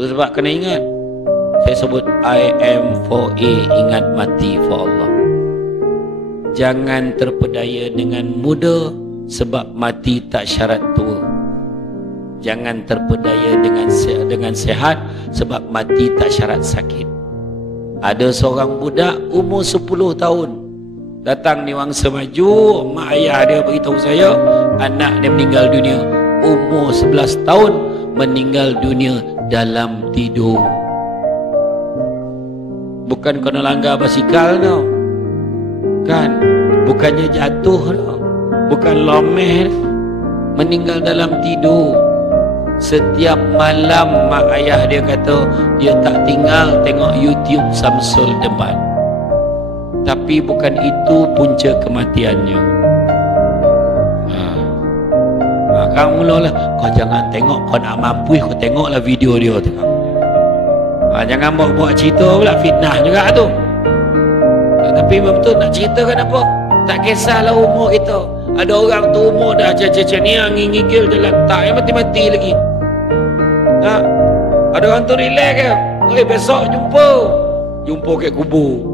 Tu sebab kena ingat. Saya sebut I am for A, ingat mati for Allah. Jangan terpedaya dengan muda, sebab mati tak syarat tua. Jangan terpedaya dengan sehat, sebab mati tak syarat sakit. Ada seorang budak umur 10 tahun datang ni Wangsa Maju, mak ayah dia beritahu saya anak dia meninggal dunia. Umur 11 tahun meninggal dunia dalam tidur. Bukan kena langgar basikal tau, kan? Bukannya jatuh tau, bukan lomeh, meninggal dalam tidur. Setiap malam mak ayah dia kata dia tak tinggal tengok YouTube Samsul Debat. Tapi bukan itu punca kematiannya. Kamu mulalah, kau jangan tengok, kau nak mampu kau tengoklah video dia tengok. Jangan buat cerita pula, fitnah juga tu. Tapi betul nak ceritakan apa? Tak kisahlah umur kita. Ada orang tu umur dah macam ni, ngigil jalan tak, yang mati-mati lagi. Ada orang tu relax ke? Besok jumpa kat kubur.